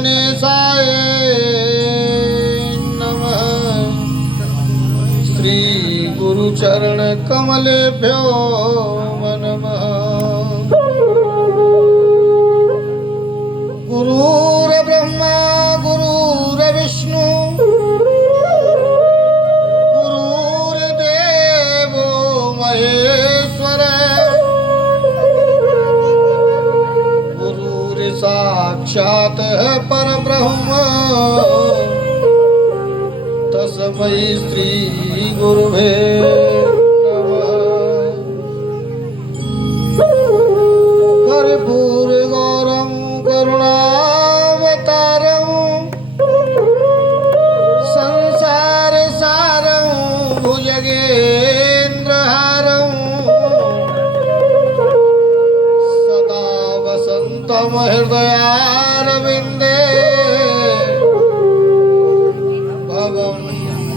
गणेशाय नमः। श्री गुरुचरण कमलेभ्यो नमः। गुरुर्ब्रह्मा गुरुर्विष्णु गुरुर्देवो महेश्वर साक्षात् परब्रह्म तस्मै श्री गुरुवे नमः। कर्पूर गौरं करुणावतारं संसार सारं भुजगेन्द्रहारं सदा वसन्तं हृदयारविन्दे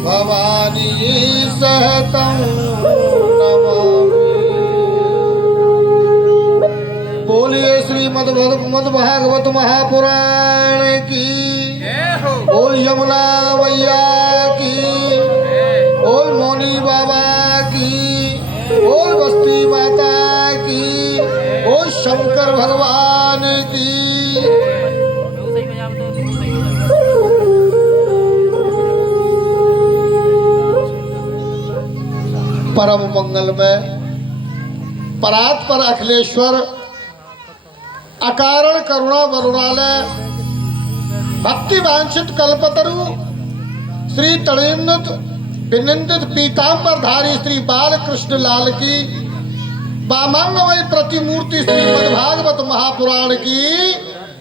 भवानी सहतं नमामि। बोलिए श्रीमद्भागवत महापुराण की, बोल यमुना मैया की, बोल मौनी बाबा की, बोल बस्ती माता की, बोल शंकर भगवान की। परम मंगल में परात्पर अखिलेश्वर अकारण करुणा वरुणालय भक्ति वांछित कल्पतरु श्री तड़िन्नत विनिंदित पीतांबरधारी श्री बालकृष्ण लाल की वामांगमय प्रतिमूर्ति श्रीमद्भागवत महापुराण की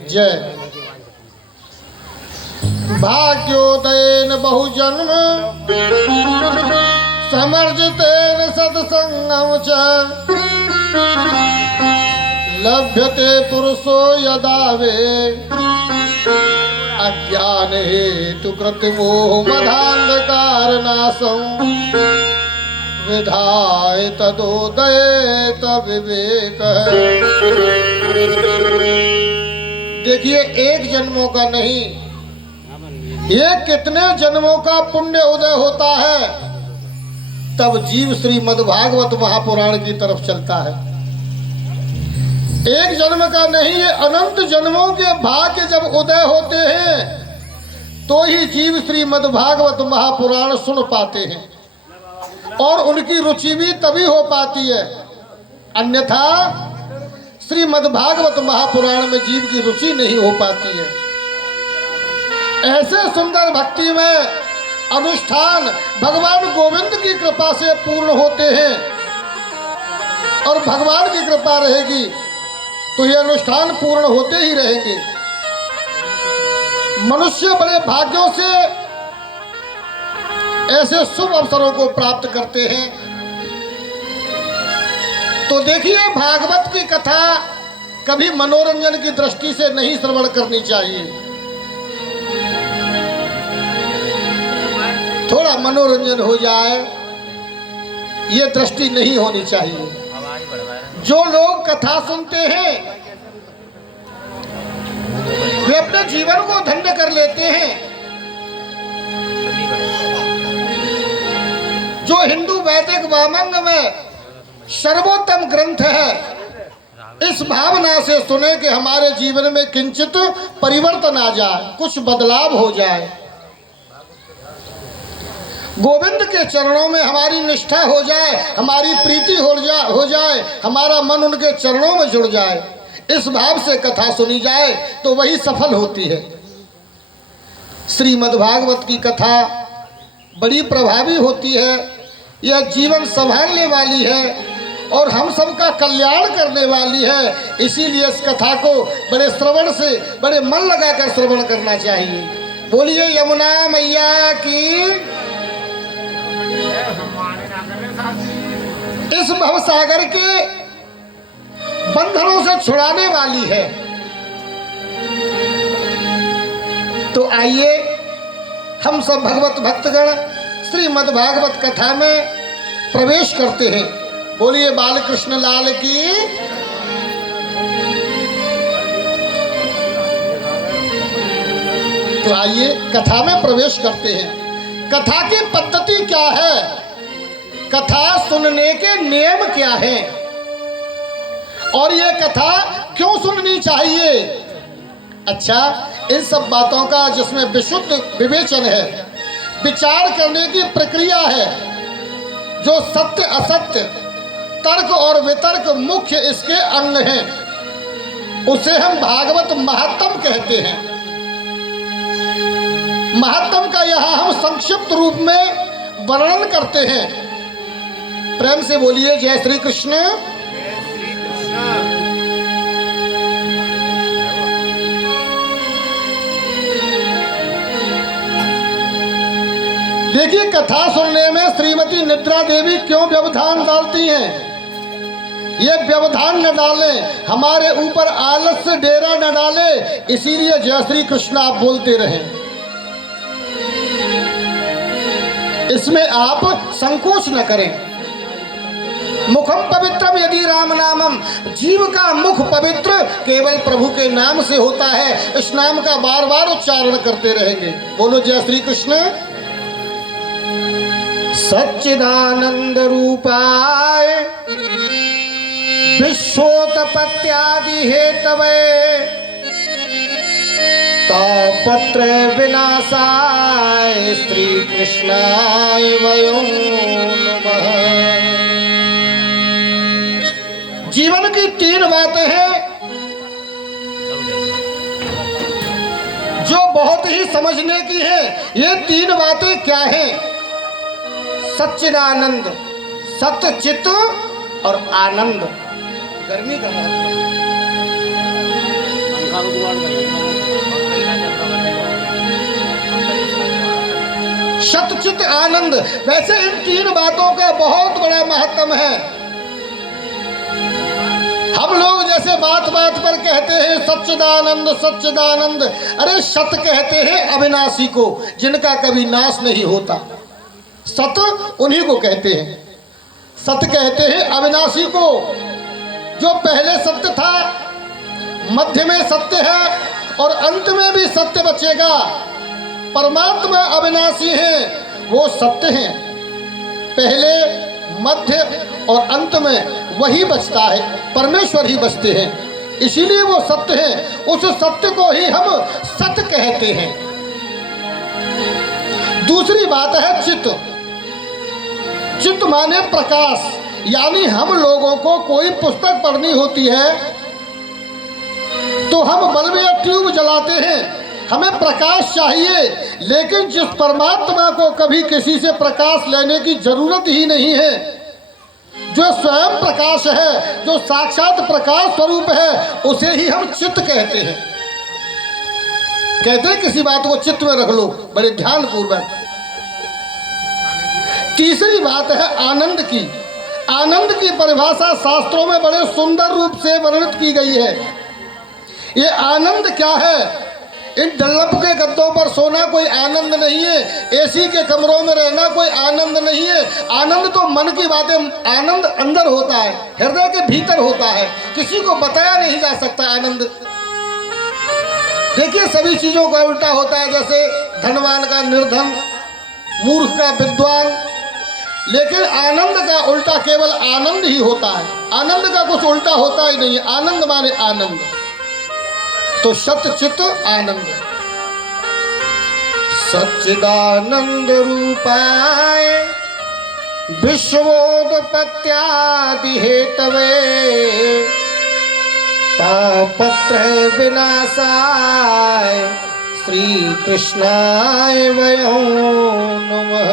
जय। भाग्योदयन बहुजन्म समर्जितेन सत्संगं च लभ्यते पुरुषो यदा वे अज्ञान हेतु कृतमोह मदान्धकारनाशं विधाय तदोदय तविवेक। देखिए, एक जन्मों का नहीं, ये कितने जन्मों का पुण्य उदय होता है, तब जीव श्रीमद्भागवत महापुराण की तरफ चलता है। एक जन्म का नहीं, ये अनंत जन्मों के भाग्य जब उदय होते हैं तो ही जीव श्रीमद्भागवत महापुराण सुन पाते हैं और उनकी रुचि भी तभी हो पाती है, अन्यथा श्रीमद्भागवत महापुराण में जीव की रुचि नहीं हो पाती है। ऐसे सुंदर भक्ति में अनुष्ठान भगवान गोविंद की कृपा से पूर्ण होते हैं और भगवान की कृपा रहेगी तो ये अनुष्ठान पूर्ण होते ही रहेंगे। मनुष्य बड़े भाग्यों से ऐसे शुभ अवसरों को प्राप्त करते हैं। तो देखिए, भागवत की कथा कभी मनोरंजन की दृष्टि से नहीं श्रवण करनी चाहिए। थोड़ा मनोरंजन हो जाए, ये दृष्टि नहीं होनी चाहिए। जो लोग कथा सुनते हैं वे अपने जीवन को धन्य कर लेते हैं। जो हिंदू वैदिक वामंग में सर्वोत्तम ग्रंथ है, इस भावना से सुने कि हमारे जीवन में किंचित परिवर्तन आ जाए, कुछ बदलाव हो जाए, गोविंद के चरणों में हमारी निष्ठा हो जाए, हमारी प्रीति हो जाए, हमारा मन उनके चरणों में जुड़ जाए, इस भाव से कथा सुनी जाए तो वही सफल होती है। श्रीमद्भागवत की कथा बड़ी प्रभावी होती है, यह जीवन संभालने वाली है और हम सबका कल्याण करने वाली है। इसीलिए इस कथा को बड़े श्रवण से, बड़े मन लगाकर श्रवण करना चाहिए। बोलिए यमुना मैया की। इस भवसागर के बंधनों से छुड़ाने वाली है। तो आइए हम सब भगवत भक्तगण श्रीमद्भागवत कथा में प्रवेश करते हैं। बोलिए बालकृष्ण लाल की। तो आइए कथा में प्रवेश करते हैं। कथा की पद्धति क्या है, कथा सुनने के नियम क्या हैं, और ये कथा क्यों सुननी चाहिए। अच्छा, इन सब बातों का जिसमें विशुद्ध विवेचन है, विचार करने की प्रक्रिया है, जो सत्य असत्य तर्क और वितर्क मुख्य इसके अंग हैं, उसे हम भागवत महात्म कहते हैं। महात्म का यहाँ हम संक्षिप्त रूप में वर्णन करते हैं। प्रेम से बोलिए जय श्री कृष्ण। देखिए, कथा सुनने में श्रीमती निद्रा देवी क्यों व्यवधान डालती हैं। ये व्यवधान न डालें, हमारे ऊपर आलस से डेरा न डालें, इसीलिए जय श्री कृष्ण आप बोलते रहें। इसमें आप संकोच न करें। मुखम पवित्रम यदि राम नामम, जीव का मुख पवित्र केवल प्रभु के नाम से होता है। इस नाम का बार बार उच्चारण करते रहेंगे। बोलो जय श्री कृष्ण। सच्चिदानंद रूपाय विश्वोत्पत्त्यादि हेतवे तापत्र विनाशाय श्री कृष्णाय वयं नमः। जीवन की तीन बातें हैं जो बहुत ही समझने की है। ये तीन बातें क्या हैं? सच्चिदानंद, सत्य चित्त और आनंद। गर्मी का सतचित आनंद। वैसे इन तीन बातों का बहुत बड़ा महत्व है। हम लोग जैसे बात बात पर कहते हैं सच्चिदानंद सच्चिदानंद, अरे सत कहते हैं अविनाशी को, जिनका कभी नाश नहीं होता। सत उन्हीं को कहते हैं। सत कहते हैं अविनाशी को, जो पहले सत्य था, मध्य में सत्य है और अंत में भी सत्य बचेगा। परमात्मा अविनाशी है, वो सत्य हैं। पहले मध्य और अंत में वही बचता है, परमेश्वर ही बचते हैं, इसीलिए वो सत्य है। उस सत्य को ही हम सत्य कहते हैं। दूसरी बात है चित्त। चित्त माने प्रकाश। यानी हम लोगों को कोई पुस्तक पढ़नी होती है तो हम बल्ब या ट्यूब जलाते हैं, हमें प्रकाश चाहिए। लेकिन जिस परमात्मा को कभी किसी से प्रकाश लेने की जरूरत ही नहीं है, जो स्वयं प्रकाश है, जो साक्षात प्रकाश स्वरूप है, उसे ही हम चित्त कहते हैं। कहते हैं किसी बात को चित्त में रख लो बड़े ध्यान पूर्वक। तीसरी बात है आनंद की। आनंद की परिभाषा शास्त्रों में बड़े सुंदर रूप से वर्णित की गई है। ये आनंद क्या है? इन डल्लप के गद्दों पर सोना कोई आनंद नहीं है, एसी के कमरों में रहना कोई आनंद नहीं है। आनंद तो मन की बातें, आनंद अंदर होता है, हृदय के भीतर होता है, किसी को बताया नहीं जा सकता आनंद। देखिए सभी चीजों का उल्टा होता है, जैसे धनवान का निर्धन, मूर्ख का विद्वान, लेकिन आनंद का उल्टा केवल आनंद ही होता है। आनंद का कुछ उल्टा होता ही नहीं है। आनंद माने आनंद। तो सच्चित आनंद। सच्चिदानंद रूपाय विश्वोत्पत्त्यादि हेतवे तापत्र विनाशाय श्री कृष्णाय वयं नमः।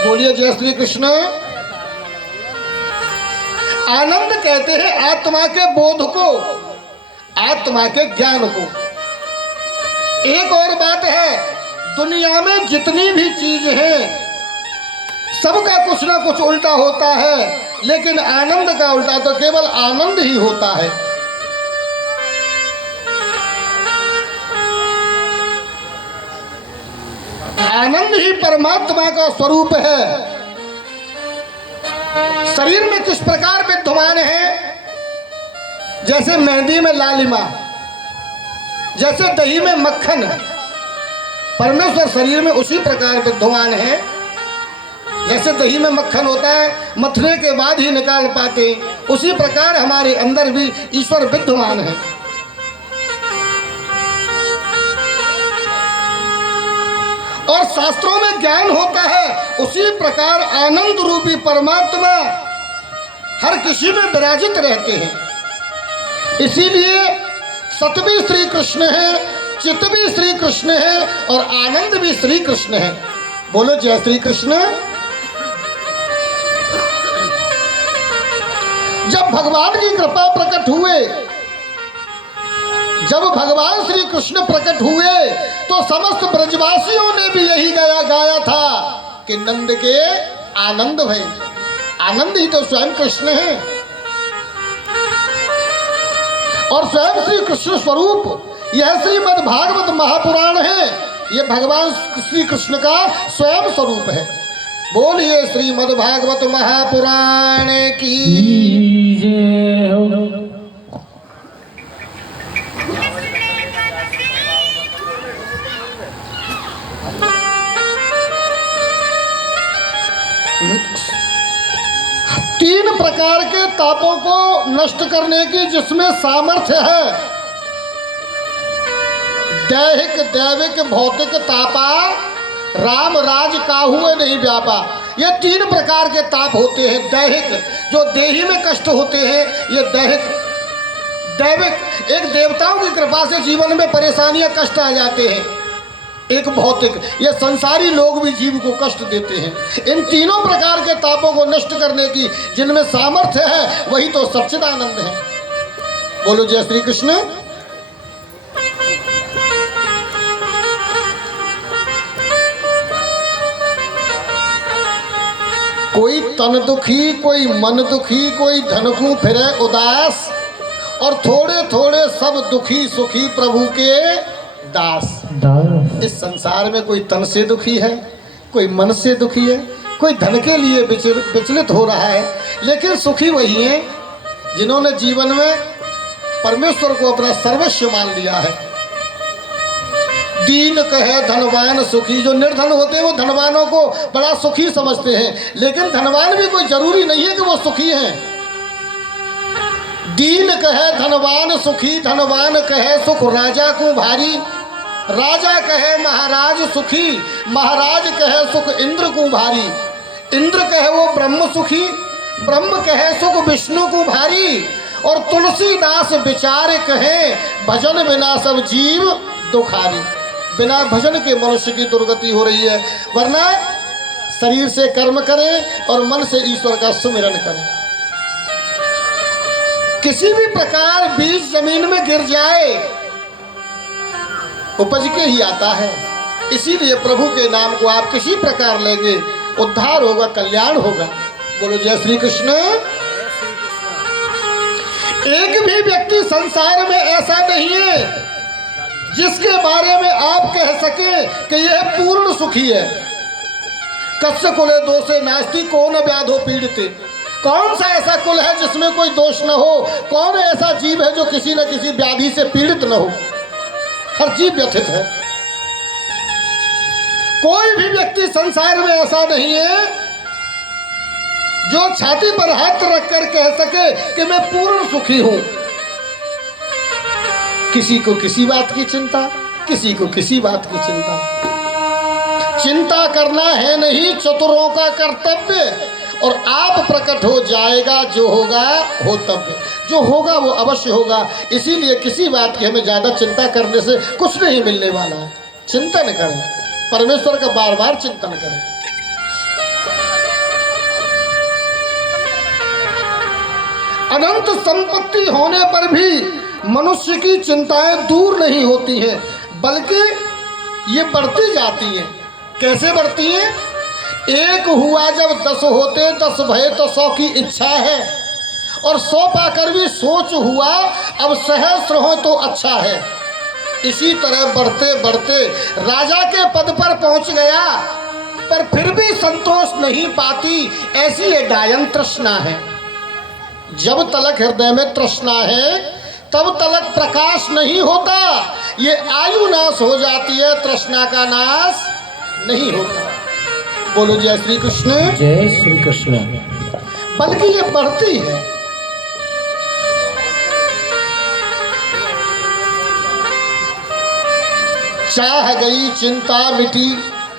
बोलिए जय श्री कृष्ण। आनंद कहते हैं आत्मा के बोध को, आत्मा के ज्ञान को। एक और बात है, दुनिया में जितनी भी चीज है सबका कुछ ना कुछ उल्टा होता है, लेकिन आनंद का उल्टा तो केवल आनंद ही होता है। आनंद ही परमात्मा का स्वरूप है। शरीर में किस प्रकार विद्यमान है? जैसे मेहंदी में लालिमा, जैसे दही में मक्खन, परमेश्वर शरीर में उसी प्रकार विद्यमान है। जैसे दही में मक्खन होता है, मथने के बाद ही निकाल पाते, उसी प्रकार हमारे अंदर भी ईश्वर विद्यमान है। और शास्त्रों में ज्ञान होता है, उसी प्रकार आनंद रूपी परमात्मा हर किसी में विराजित रहते हैं। इसीलिए सत भी श्री कृष्ण है, चित्त भी श्री कृष्ण है और आनंद भी श्री कृष्ण है। बोलो जय श्री कृष्ण। जब भगवान की कृपा प्रकट हुए, जब भगवान श्री कृष्ण प्रकट हुए तो समस्त ब्रजवासियों ने भी यही गाया था कि नंद के आनंद भय। आनंद ही तो स्वयं कृष्ण है और स्वयं श्री कृष्ण स्वरूप यह श्रीमद् भागवत महापुराण है। यह भगवान श्री कृष्ण का स्वयं स्वरूप है। बोलिए श्रीमद् भागवत महापुराण की जय हो। तीन प्रकार के तापों को नष्ट करने की जिसमें सामर्थ्य है, दैहिक, दैविक, भौतिक तापा, राम राज काहुए नहीं व्यापा। ये तीन प्रकार के ताप होते हैं। दैहिक, जो देही में कष्ट होते हैं, ये दैहिक। दैविक, एक देवताओं की कृपा से जीवन में परेशानियां, कष्ट आ जाते हैं। एक भौतिक, ये संसारी लोग भी जीव को कष्ट देते हैं। इन तीनों प्रकार के तापों को नष्ट करने की जिनमें सामर्थ्य है, वही तो सच्चिदानंद है। बोलो जय श्री कृष्ण। कोई तन दुखी, कोई मन दुखी, कोई धन को फिरे उदास, और थोड़े थोड़े सब दुखी सुखी प्रभु के दास। इस संसार में कोई तन से दुखी है, कोई मन से दुखी है, कोई धन के लिए विचलित हो रहा है, लेकिन सुखी वही है जिन्होंने जीवन में परमेश्वर को अपना सर्वस्व मान लिया है। दीन कहे धनवान सुखी। जो निर्धन होते हैं वो धनवानों को बड़ा सुखी समझते हैं, लेकिन धनवान भी कोई जरूरी नहीं है कि वो सुखी हैं। दीन कहे धनवान सुखी, धनवान कहे सुख राजा को भारी, राजा कहे महाराज सुखी, महाराज कहे सुख इंद्र को भारी, इंद्र कहे वो ब्रह्म सुखी, ब्रह्म कहे सुख विष्णु को भारी, और तुलसीदास विचार कहे भजन बिना सब जीव दुखारी। बिना भजन के मनुष्य की दुर्गति हो रही है, वरना शरीर से कर्म करें और मन से ईश्वर का सुमिरन करें। किसी भी प्रकार बीज जमीन में गिर जाए, उपज के ही आता है। इसीलिए प्रभु के नाम को आप किसी प्रकार लेंगे, उद्धार होगा, कल्याण होगा। बोलो जय श्री कृष्ण। एक भी व्यक्ति संसार में ऐसा नहीं है जिसके बारे में आप कह सके कि यह पूर्ण सुखी है। कस्य कुले दोषे नास्ति कौन व्याधो पीड़िते। कौन सा ऐसा कुल है जिसमें कोई दोष न हो? कौन ऐसा जीव है जो किसी न किसी व्याधि से पीड़ित न हो? हर जीव व्यथित है। कोई भी व्यक्ति संसार में ऐसा नहीं है जो छाती पर हाथ रखकर कह सके कि मैं पूर्ण सुखी हूं। किसी को किसी बात की चिंता, किसी को किसी बात की चिंता। चिंता करना है नहीं चतुरों का कर्तव्य, और आप प्रकट हो जाएगा जो होगा होतव्य। जो होगा वो अवश्य होगा। इसीलिए किसी बात की हमें ज़्यादा चिंता करने से कुछ नहीं मिलने वाला है। चिंतन करें, परमेश्वर का बार बार चिंतन करें। अनंत संपत्ति होने पर भी मनुष्य की चिंताएं दूर नहीं होती हैं, बल्कि ये बढ़ती जाती हैं। कैसे बढ़ती हैं? एक हुआ जब 10 होते, 10 भये तो 100 की इच्छा है, और 100 पाकर भी सोच हुआ अब सहस्र हो तो अच्छा है। इसी तरह बढ़ते बढ़ते राजा के पद पर पहुंच गया, पर फिर भी संतोष नहीं पाती। ऐसी ये डायन तृष्णा है। जब तलक हृदय में तृष्णा है, तब तलक प्रकाश नहीं होता। ये आयु नाश हो जाती है, तृष्णा का नाश नहीं होता। बोलो जय श्री कृष्ण। जय श्री कृष्ण। बल्कि ये बढ़ती है। चाह गई चिंता मिटी।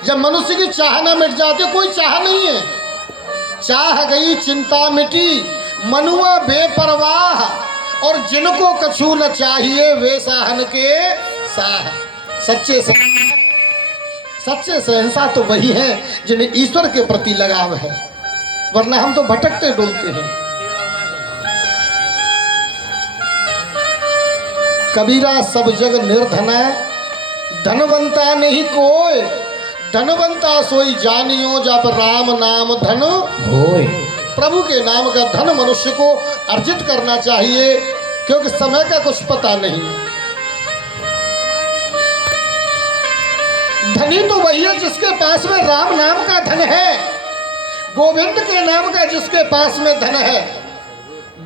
जब मनुष्य की चाह ना मिट जाती, कोई चाह नहीं है, चाह गई चिंता मिटी, मनुआ बेपरवाह, और जिनको कछु न चाहिए वे साहन के साह। सच्चे शहंशाह तो वही हैं जिन्हें ईश्वर के प्रति लगाव है, वरना हम तो भटकते डुलते हैं। कबीरा सब जग निर्धना, धनवंता नहीं कोई, धनवंता सोई जानियो जब राम नाम धन होय। प्रभु के नाम का धन मनुष्य को अर्जित करना चाहिए, क्योंकि समय का कुछ पता नहीं। धनी तो वही है जिसके पास में राम नाम का धन है, गोविंद के नाम का जिसके पास में धन है।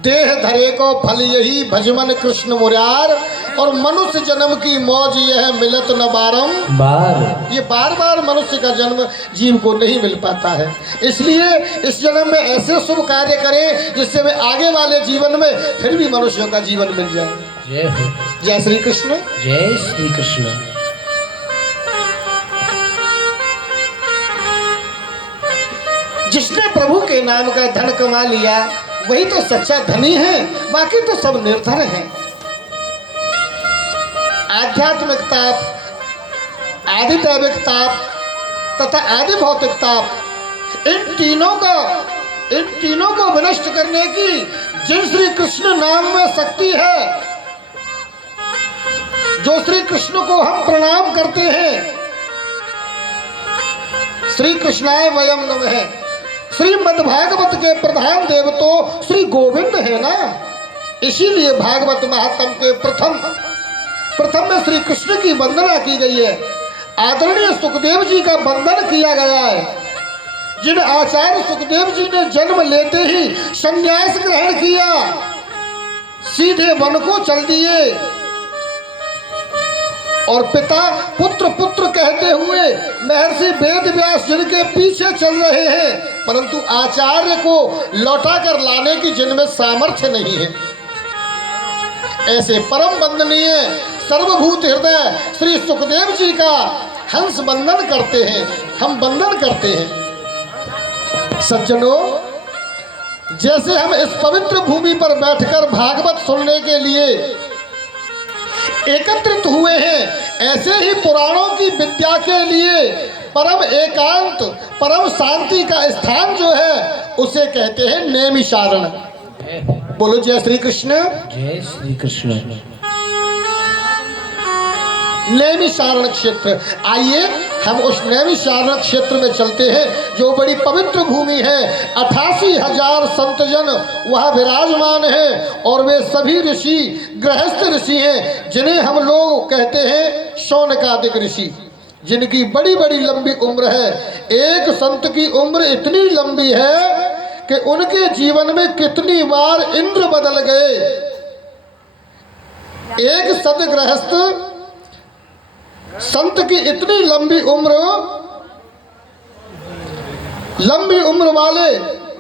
देह धरे को फल यही भजमन कृष्ण मुरार, और मनुष्य जन्म की मौज यह मिलत न बारंबार। ये बार बार मनुष्य का जन्म जीव को नहीं मिल पाता है, इसलिए इस जन्म में ऐसे शुभ कार्य करें जिससे में आगे वाले जीवन में फिर भी मनुष्यों का जीवन मिल जाए। जय श्री कृष्ण। जय श्री कृष्ण। जिसने प्रभु के नाम का धन कमा लिया वही तो सच्चा धनी है, बाकी तो सब निर्धन हैं। आध्यात्मिक ताप, आदि दैविक ताप तथा आदि भौतिक ताप, इन तीनों को विनष्ट करने की जिन श्री कृष्ण नाम में शक्ति है, जो श्री कृष्ण को हम प्रणाम करते हैं, श्री कृष्णाय वयम नमः। श्रीमद् भागवत के प्रधान देव तो श्री गोविंद है ना, इसीलिए भागवत महात्म के प्रथम में श्री कृष्ण की वंदना की गई है। आदरणीय सुखदेव जी का वंदन किया गया है, जिन आचार्य सुखदेव जी ने जन्म लेते ही संन्यास ग्रहण किया, सीधे वन को चल दिए, और पिता पुत्र पुत्र कहते हुए महर्षि वेद व्यास जिनके पीछे चल रहे हैं, परंतु आचार्य को लौटा कर लाने की जिनमें सामर्थ्य नहीं है, ऐसे परम वंदनीय सर्वभूत हृदय श्री सुखदेव जी का हंस वंदन करते हैं, हम वंदन करते हैं। सज्जनों, जैसे हम इस पवित्र भूमि पर बैठकर भागवत सुनने के लिए एकत्रित हुए हैं, ऐसे ही पुराणों की विद्या के लिए परम एकांत, परम शांति का स्थान जो है उसे कहते हैं नैमिषारण। बोलो जय श्री कृष्ण। जय श्री कृष्ण। नैमिषारण क्षेत्र, आइए हम उस नैमिषारण क्षेत्र में चलते हैं, जो बड़ी पवित्र भूमि है। 88,000 संतजन वहाँ विराजमान हैं, और वे सभी ऋषि गृहस्थ ऋषि हैं, जिन्हें हम लोग कहते हैं शौनकादिक ऋषि, जिनकी बड़ी बड़ी लंबी उम्र है। एक संत की उम्र इतनी लंबी है कि उनके जीवन में कितनी बार इंद्र बदल गए। एक सदगृहस्थ संत की इतनी लंबी उम्र वाले,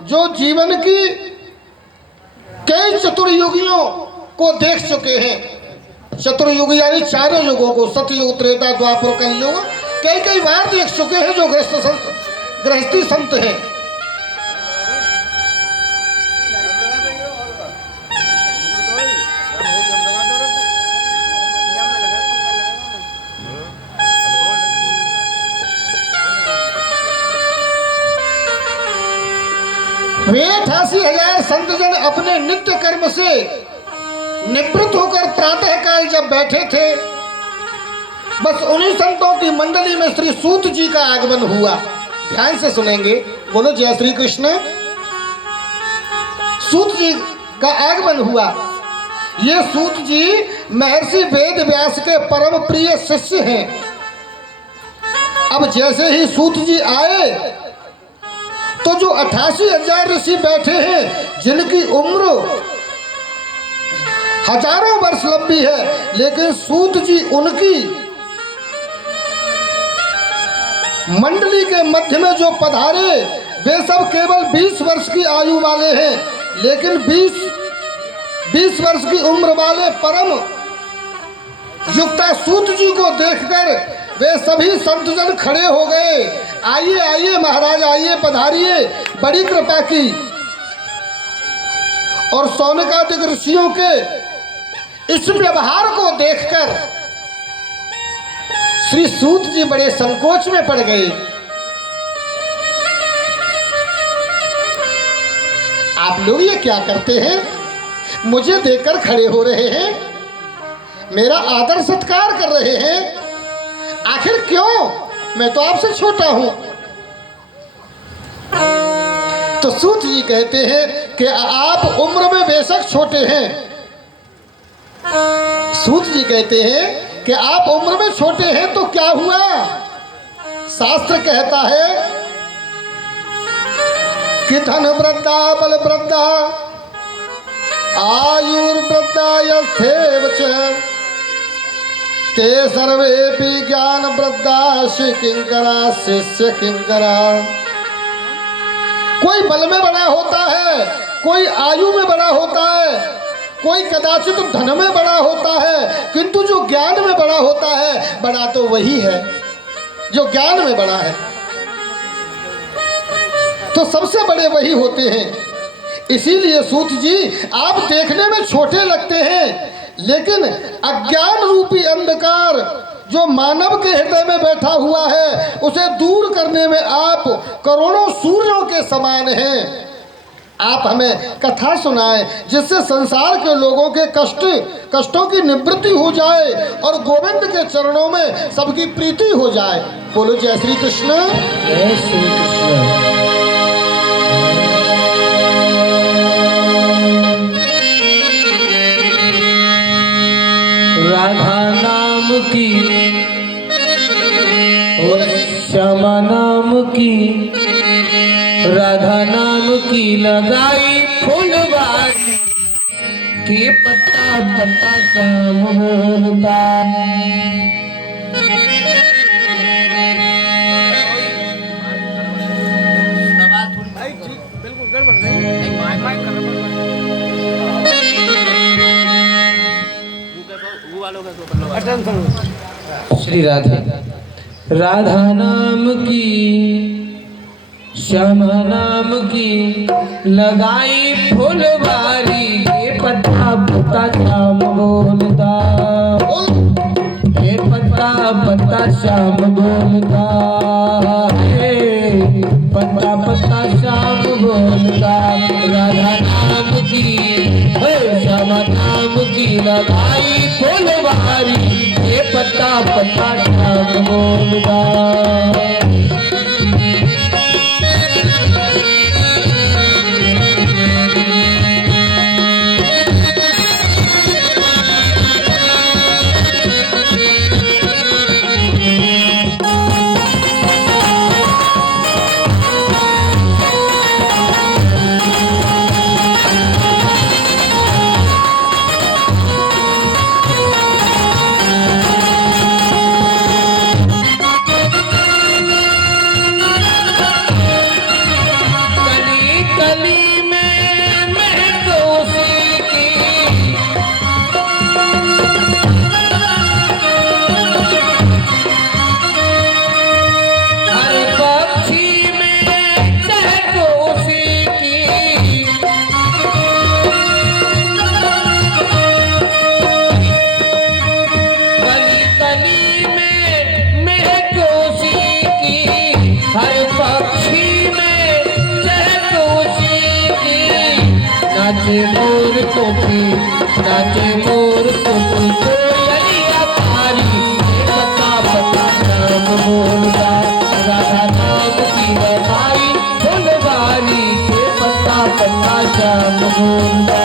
जो जीवन की कई चतुर्युगियों को देख चुके हैं। चतुर्युग यानी चारों युगों को, सतयुग, त्रेता, द्वापर, कलयुग, कई बार देख चुके हैं, जो गृहस्थी संत हैं। वे 88,000 संतजन अपने नित्य कर्म से निवृत्त होकर प्रातः काल जब बैठे थे, बस उन्हीं संतों की मंडली में श्री सूत जी का आगमन हुआ। ध्यान से सुनेंगे, बोलो जय श्री कृष्ण। सूत जी का आगमन हुआ। ये सूत जी महर्षि वेद व्यास के परम प्रिय शिष्य हैं। अब जैसे ही सूत जी आए तो जो 88,000 ऋषि बैठे हैं, जिनकी उम्र हजारों वर्ष लंबी है, लेकिन सूत जी उनकी मंडली के मध्य में जो पधारे वे सब केवल 20 वर्ष की आयु वाले हैं, लेकिन 20 वर्ष की उम्र वाले परम युक्ता सूत जी को देखकर वे सभी संतजन खड़े हो गए। आइए आइए महाराज, आइए पधारिए, बड़ी कृपा की। और सौनकादिक ऋषियों के इस व्यवहार को देखकर श्री सूत जी बड़े संकोच में पड़ गए। आप लोग ये क्या करते हैं? मुझे देखकर खड़े हो रहे हैं, मेरा आदर सत्कार कर रहे हैं, आखिर क्यों? मैं तो आपसे छोटा हूं। तो सूत जी कहते हैं कि आप उम्र में बेशक छोटे हैं। सूत जी कहते हैं कि आप उम्र में छोटे हैं तो क्या हुआ? शास्त्र कहता है कि धन वृद्धा बल वृद्धा आयुर्वृद्धा यस्थेव च ते सर्वेपि ज्ञान वृद्धा किंकरा शिष्य किंकरा। कोई बल में बड़ा होता है, कोई आयु में बड़ा होता है, कोई कदाचित धन में बड़ा होता है, किंतु जो ज्ञान में बड़ा होता है, बड़ा तो वही है जो ज्ञान में बड़ा है। तो सबसे बड़े वही होते हैं। इसीलिए सूत जी आप देखने में छोटे लगते हैं, लेकिन अज्ञान रूपी अंधकार जो मानव के हृदय में बैठा हुआ है उसे दूर करने में आप करोड़ों सूर्यों के समान हैं। आप हमें कथा सुनाएं जिससे संसार के लोगों के कष्टों की निवृत्ति हो जाए और गोविंद के चरणों में सबकी प्रीति हो जाए। बोलो जय श्री कृष्ण। जय श्री कृष्ण। राधा नाम की, श्यामा नाम की, राधा नाम की लगाई फूलवारी के पत्ता पत्ता श्याम बोलता। श्री राधा, राधा नाम की, श्यामा नाम की लगाई फुलवारी के पत्ता पत्ता श्याम बोलता। हे पत्ता पत्ता श्याम बोलता, हे पत्ता पत्ता श्याम बोलता। राधा नाम की, श्यामा नाम की लगाई फुलवारी के पत्ता पत्ता श्याम बोलता। नाचे मोर कोकी, नाचे मोर कोकी, कोयलिया पारी पत्ता पत्ता श्याम बोलता। राधा नाम की लगाई फुलवारी के पत्ता पत्ता श्याम बोलता।